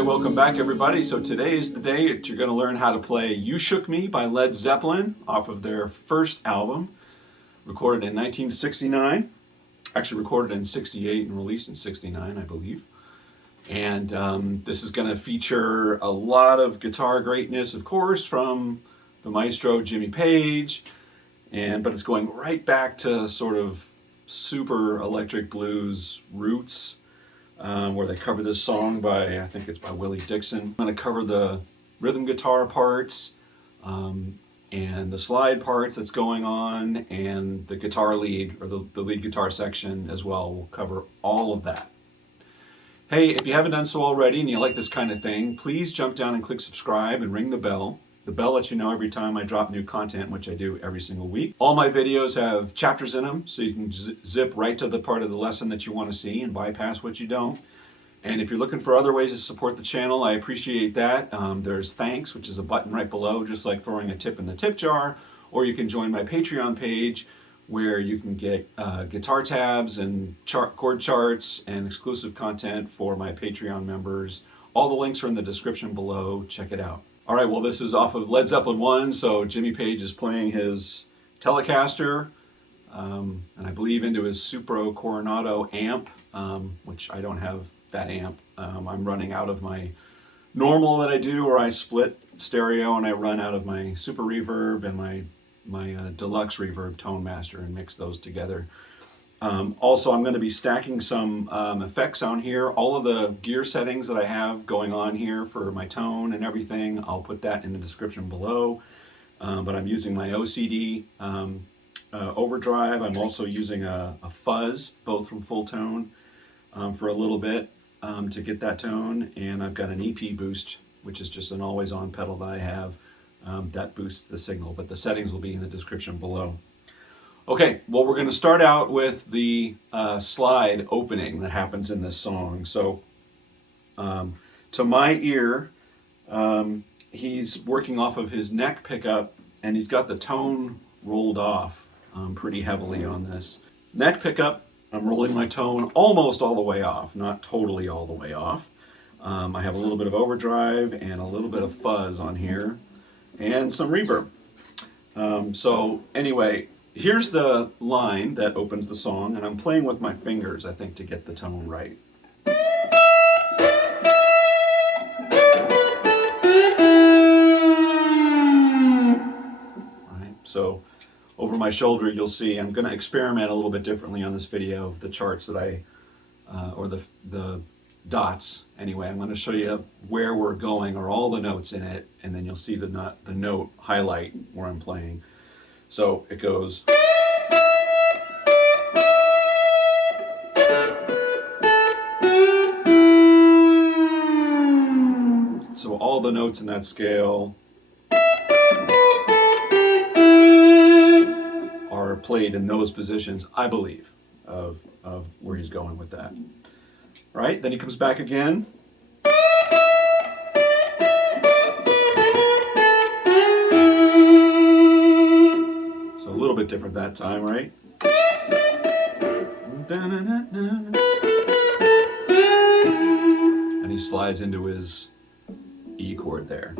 right, welcome back everybody. So today is the day that you're going to learn how to play You Shook Me by Led Zeppelin off of their first album, recorded in 1969. Actually recorded in 68 and released in 69, I believe. And this is going to feature a lot of guitar greatness, of course, from the maestro Jimmy Page, but it's going right back to sort of super electric blues roots. Where they cover this song by, I think it's by Willie Dixon. I'm going to cover the rhythm guitar parts and the slide parts that's going on, and the guitar lead, or the lead guitar section as well. We'll cover all of that. Hey, if you haven't done so already and you like this kind of thing, please jump down and click subscribe and ring the bell. The bell lets you know every time I drop new content, which I do every single week. All my videos have chapters in them, so you can zip right to the part of the lesson that you want to see and bypass what you don't. And if you're looking for other ways to support the channel, I appreciate that. There's thanks, which is a button right below, just like throwing a tip in the tip jar. Or you can join my Patreon page, where you can get guitar tabs and chord charts and exclusive content for my Patreon members. All the links are in the description below. Check it out. All right, well, this is off of Led Zeppelin 1, so Jimmy Page is playing his Telecaster, and I believe into his Supro Coronado amp, which I don't have that amp. I'm running out of my normal that I do, where I split stereo, and I run out of my Super Reverb and my Deluxe Reverb Tone Master and mix those together. Also, I'm going to be stacking some effects on here. All of the gear settings that I have going on here for my tone and everything, I'll put that in the description below. But I'm using my OCD overdrive. I'm also using a Fuzz, both from Fulltone, for a little bit to get that tone. And I've got an EP boost, which is just an always-on pedal that I have that boosts the signal. But the settings will be in the description below. Okay, well, we're going to start out with the slide opening that happens in this song. So, to my ear, he's working off of his neck pickup, and he's got the tone rolled off pretty heavily on this. Neck pickup, I'm rolling my tone almost all the way off, not totally all the way off. I have a little bit of overdrive and a little bit of fuzz on here, and some reverb. So anyway, here's the line that opens the song, and I'm playing with my fingers, I think, to get the tone right. Right, so over my shoulder, you'll see I'm going to experiment a little bit differently on this video of the charts that or the dots. Anyway, I'm going to show you where we're going, or all the notes in it, and then you'll see the note highlight where I'm playing. So it goes. So all the notes in that scale are played in those positions, I believe, of where he's going with that. All right, then he comes back again. So a little bit different that time, right? And he slides into his E chord there.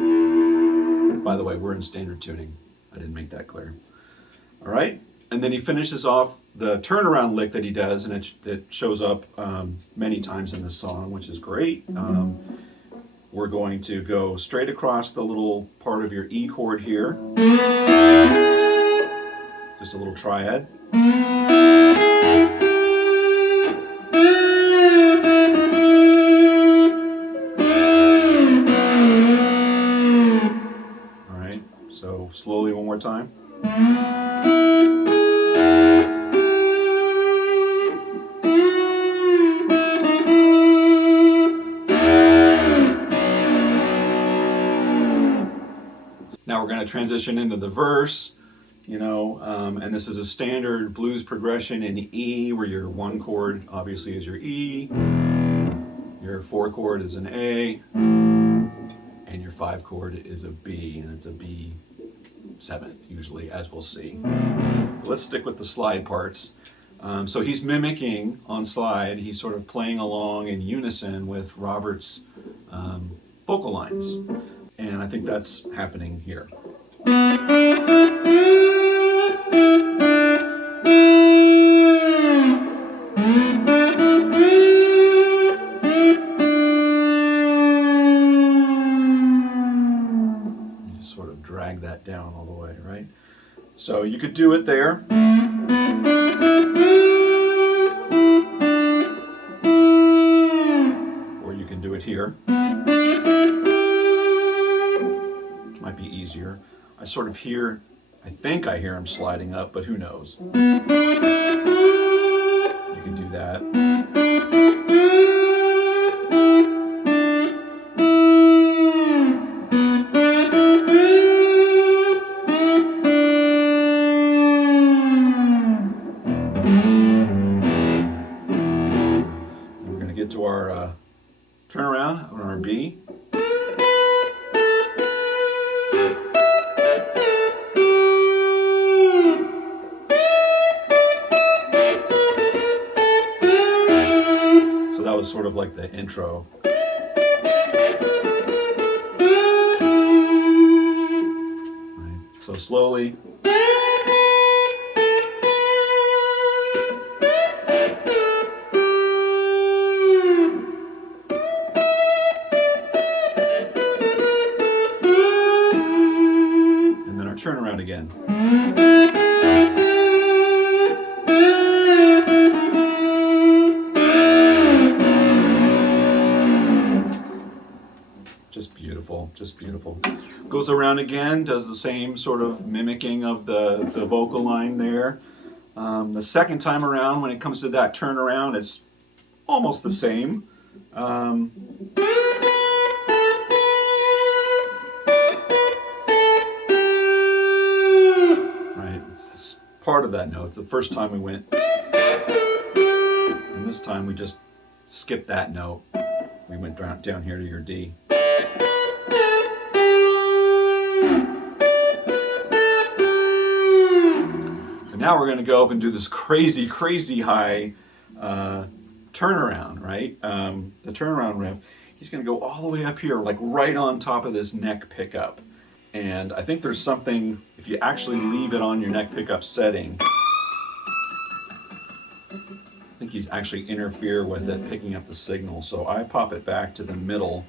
By the way, we're in standard tuning. I didn't make that clear. All right, and then he finishes off the turnaround lick that he does, and it shows up many times in this song, which is great. We're going to go straight across the little part of your E chord here. Just a little triad. All right, so slowly one more time. Now we're going to transition into the verse, and this is a standard blues progression in E, where your 1 chord obviously is your E, your 4 chord is an A, and your 5 chord is a B, and it's a B 7th usually, as we'll see. But let's stick with the slide parts. So he's mimicking on slide, he's sort of playing along in unison with Robert's vocal lines. And I think that's happening here. You just sort of drag that down all the way, right? So you could do it there. Or you can do it here, which might be easier. I sort of hear, I think I hear him sliding up, but who knows? You can do that. We're going to get to our turnaround on our B. So that was sort of like the intro. Right. So slowly. And then our turnaround again. Just beautiful, just beautiful. Goes around again, does the same sort of mimicking of the vocal line there. The second time around, when it comes to that turnaround, it's almost the same. Right, it's part of that note. It's the first time we went, and this time we just skipped that note. We went down here to your D. Now we're going to go up and do this crazy, crazy high turnaround, right? The turnaround riff. He's going to go all the way up here, like right on top of this neck pickup. And I think there's something, if you actually leave it on your neck pickup setting, I think he's actually interfere with it, picking up the signal. So I pop it back to the middle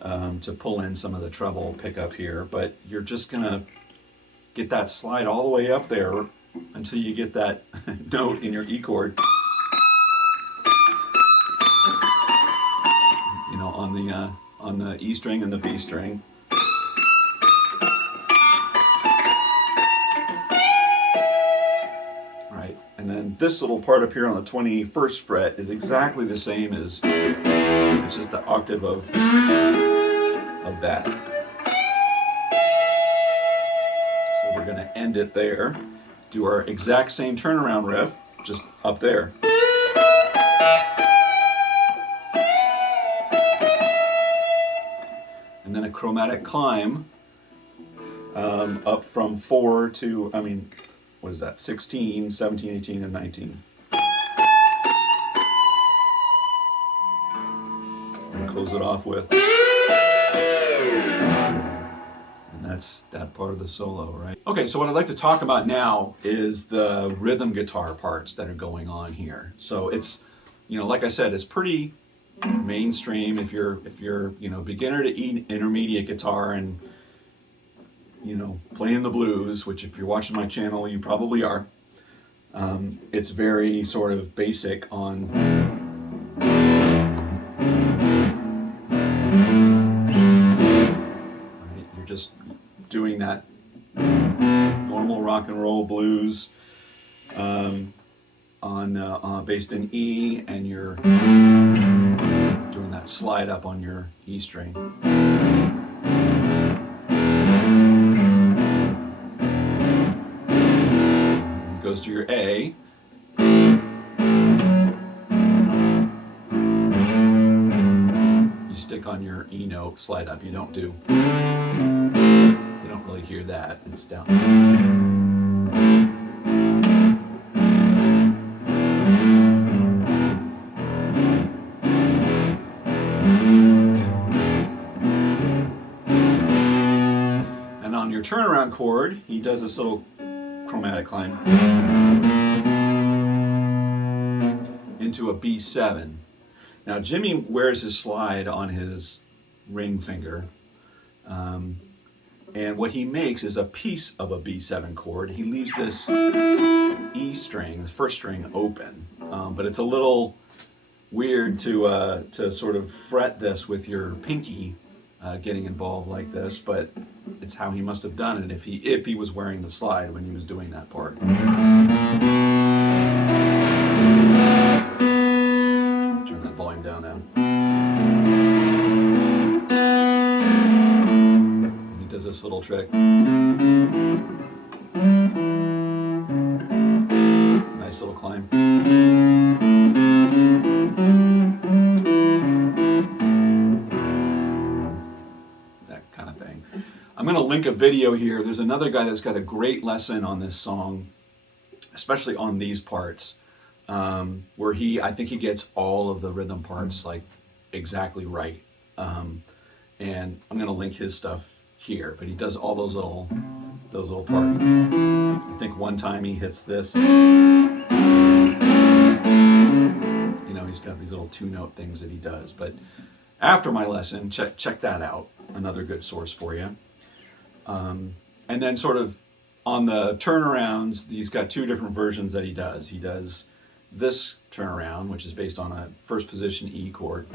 to pull in some of the treble pickup here. But you're just going to get that slide all the way up there until you get that note in your E chord, you know, on the E string and the B string. Right, and then this little part up here on the 21st fret is exactly the same as, it's just the octave of that. So we're going to end it there. Do our exact same turnaround riff, just up there. And then a chromatic climb up from 4 to, I mean, what is that, 16, 17, 18, and 19. And close it off with. That's that part of the solo, right? Okay, so what I'd like to talk about now is the rhythm guitar parts that are going on here. So it's, you know, like I said, it's pretty mainstream if you're, you know, beginner to intermediate guitar and, you know, playing the blues, which if you're watching my channel, you probably are. It's very sort of basic on right? You're just doing that normal rock and roll blues based in E, and you're doing that slide up on your E string. It goes to your A. You stick on your E note, slide up. You don't really hear that. It's down. turnaround chord, he does this little chromatic climb into a B7. Now Jimmy wears his slide on his ring finger, and what he makes is a piece of a B7 chord. He leaves this E string, the first string, open, but it's a little weird to sort of fret this with your pinky getting involved like this, but it's how he must have done it if he was wearing the slide when he was doing that part. Turn that volume down now. And he does this little trick. Nice little climb. I'm going to link a video here. There's another guy that's got a great lesson on this song, especially on these parts, where I think he gets all of the rhythm parts like exactly right. And I'm going to link his stuff here, but he does all those little parts. I think one time he hits this. You know, he's got these little 2-note things that he does. But after my lesson, check that out. Another good source for you. And then sort of on the turnarounds, he's got 2 different versions that he does. He does this turnaround, which is based on a first position E chord.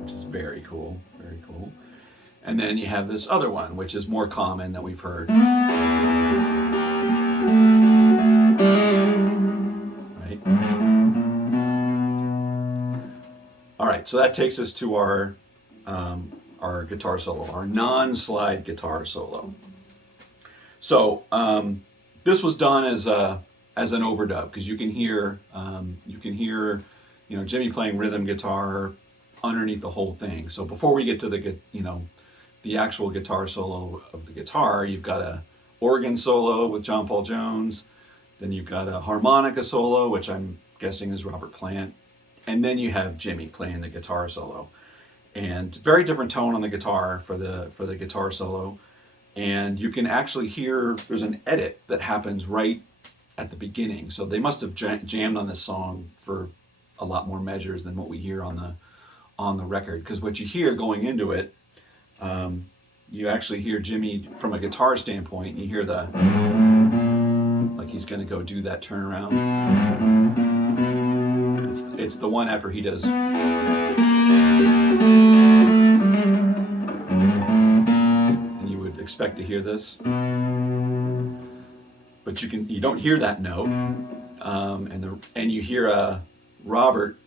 Which is very cool, very cool. And then you have this other one, which is more common that we've heard. Right? All right, so that takes us to our guitar solo, our non-slide guitar solo. So this was done as an overdub, because you can hear Jimmy playing rhythm guitar underneath the whole thing. So before we get to the actual guitar solo of the guitar, you've got a organ solo with John Paul Jones, then you've got a harmonica solo, which I'm guessing is Robert Plant. And then you have Jimmy playing the guitar solo, and very different tone on the guitar for the guitar solo. And you can actually hear there's an edit that happens right at the beginning. So they must have jammed on this song for a lot more measures than what we hear on the record. Because what you hear going into it, you actually hear Jimmy from a guitar standpoint. You hear like he's going to go do that turnaround. It's the one after he does. And you would expect to hear this, but you don't hear that note, and you hear a Robert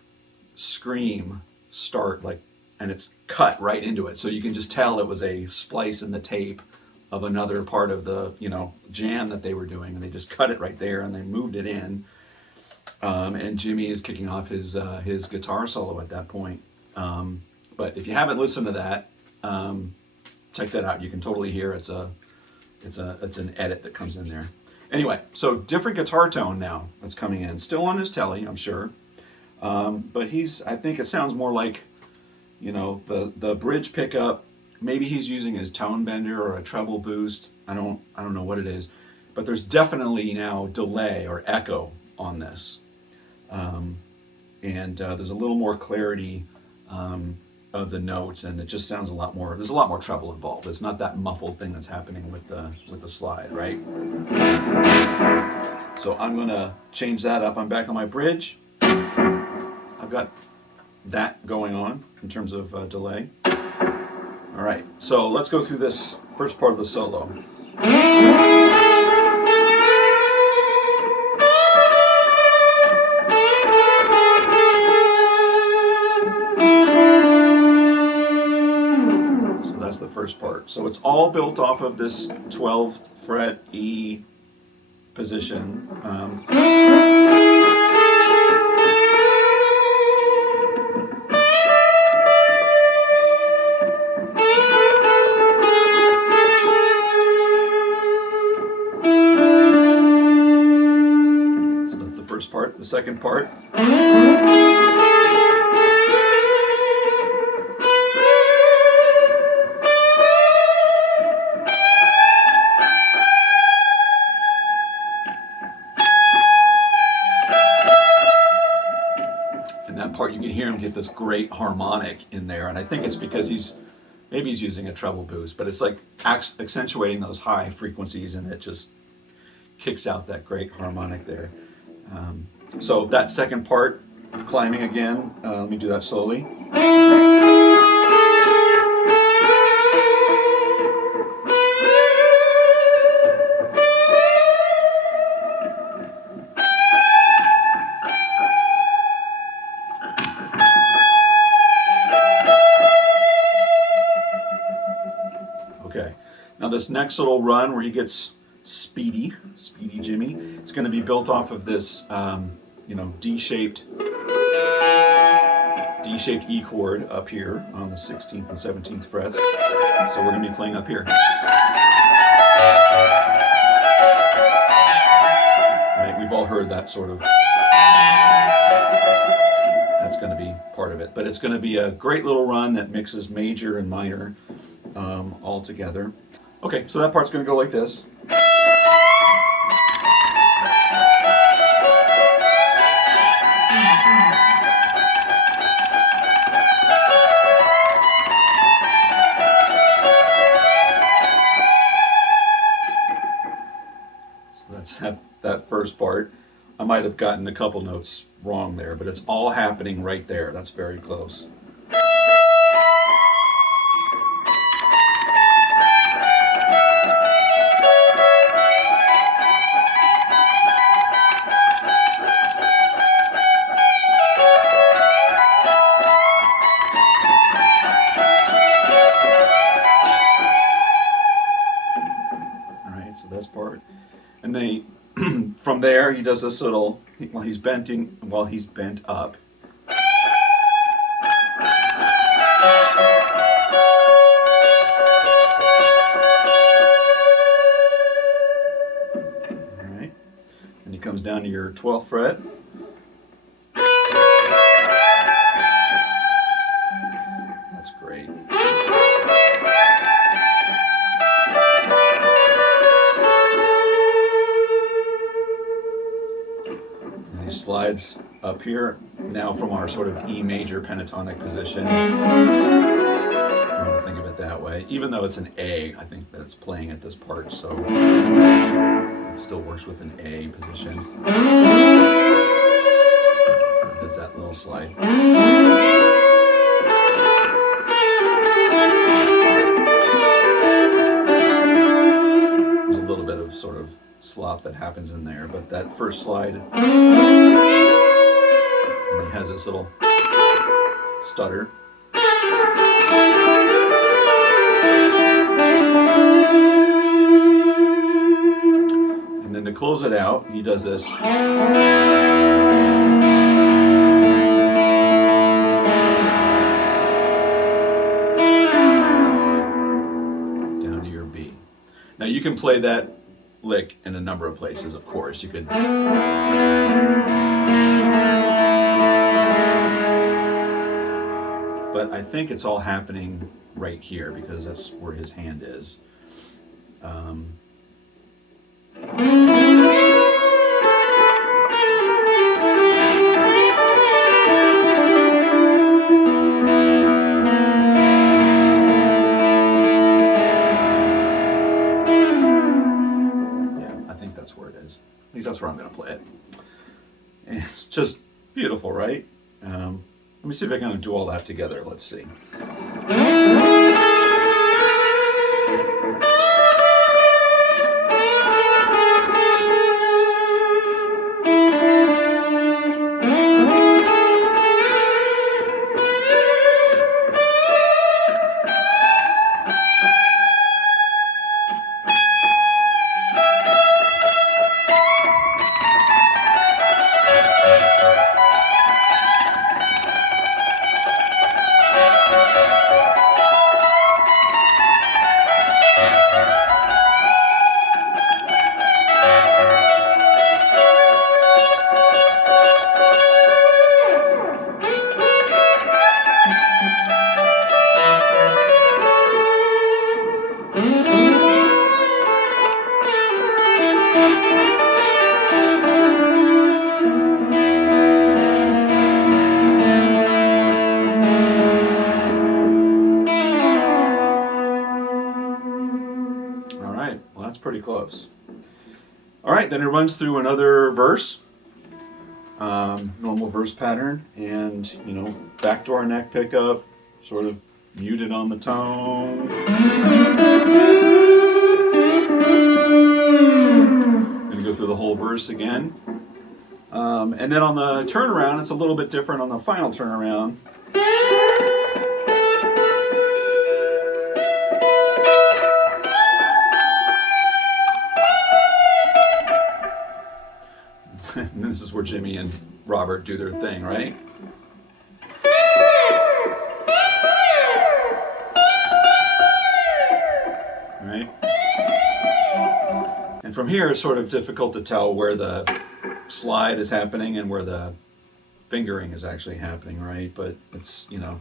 scream start, and it's cut right into it, so you can just tell it was a splice in the tape of another part of the jam that they were doing, and they just cut it right there and they moved it in. And Jimmy is kicking off his guitar solo at that point. But if you haven't listened to that, check that out. You can totally hear it's an edit that comes in there. Anyway, so different guitar tone now that's coming in. Still on his telly, I'm sure. But I think it sounds more like, the bridge pickup. Maybe he's using his tone bender or a treble boost. I don't know what it is. But there's definitely now delay or echo on this. And there's a little more clarity of the notes, and it just sounds there's a lot more treble involved. It's not that muffled thing that's happening with the slide, right? So I'm gonna change that up. I'm back on my bridge. I've got that going on in terms of delay. All right, so let's go through this first part of the solo. That's the first part. So it's all built off of this 12th fret E position. So that's the first part. The second part. part, you can hear him get this great harmonic in there, and I think it's because maybe he's using a treble boost, but it's like accentuating those high frequencies, and it just kicks out that great harmonic there. So that second part, climbing again, let me do that slowly. Okay, now this next little run where he gets speedy Jimmy, it's going to be built off of this, D-shaped E chord up here on the 16th and 17th frets. So we're going to be playing up here. Right, we've all heard that sort of. That's going to be part of it, but it's going to be a great little run that mixes major and minor all together. Okay, so that part's going to go like this. So that's that first part. I might have gotten a couple notes wrong there, but it's all happening right there. That's very close. So that's part, and then from there he does this little while he's bent up. All right, and he comes down to your 12th fret. That's great. He slides up here now from our sort of E major pentatonic position, if you want to think of it that way. Even though it's an A, I think that it's playing at this part, so it still works with an A position. It does that little slide. There's a little bit of sort of slop that happens in there, but that first slide, and he has this little stutter. And then to close it out, he does this. Down to your B. Now you can play that lick in a number of places, of course. You could. But I think it's all happening right here because that's where his hand is. That's where it is. At least that's where I'm going to play it. And it's just beautiful, right? Let me see if I can do all that together. Let's see. right, then it runs through another verse, normal verse pattern, and backdoor neck pickup, sort of muted on the tone. Gonna go through the whole verse again. And then on the turnaround, it's a little bit different on the final turnaround. And this is where Jimmy and Robert do their thing, right? Right? And from here, it's sort of difficult to tell where the slide is happening and where the fingering is actually happening, right? But it's, because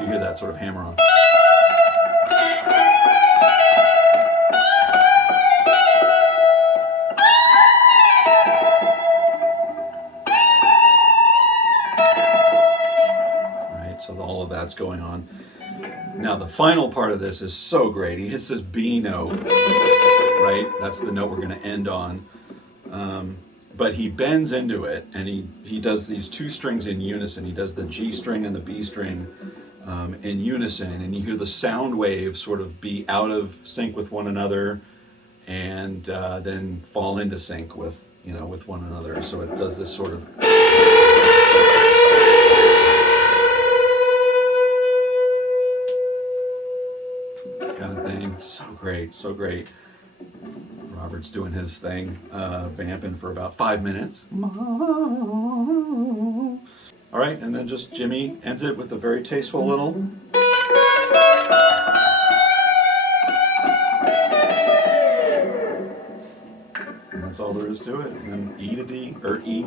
you hear that sort of hammer on. Right, so all of that's going on. Now the final part of this is so great. He hits this B note, right? That's the note we're going to end on. But he bends into it, and he does these two strings in unison. He does the G string and the B string in unison, and you hear the sound waves sort of be out of sync with one another, and then fall into sync with one another. So it does this sort of kind of thing. So great, so great. Robert's doing his thing, vamping for about 5 minutes. All right, and then just Jimmy ends it with a very tasteful little. And that's all there is to it. And then E to D, or E.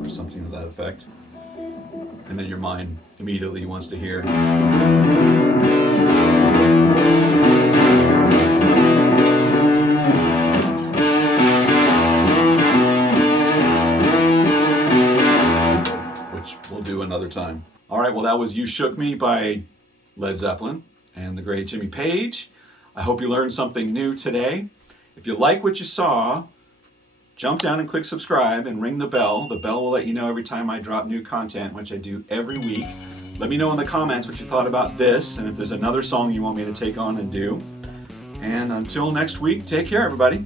Or something to that effect. And then your mind immediately wants to hear. Which we'll do another time. All right, well, that was You Shook Me by Led Zeppelin and the great Jimmy Page. I hope you learned something new today. If you like what you saw, jump down and click subscribe and ring the bell. The bell will let you know every time I drop new content, which I do every week. Let me know in the comments what you thought about this, and if there's another song you want me to take on and do. And until next week, take care, everybody.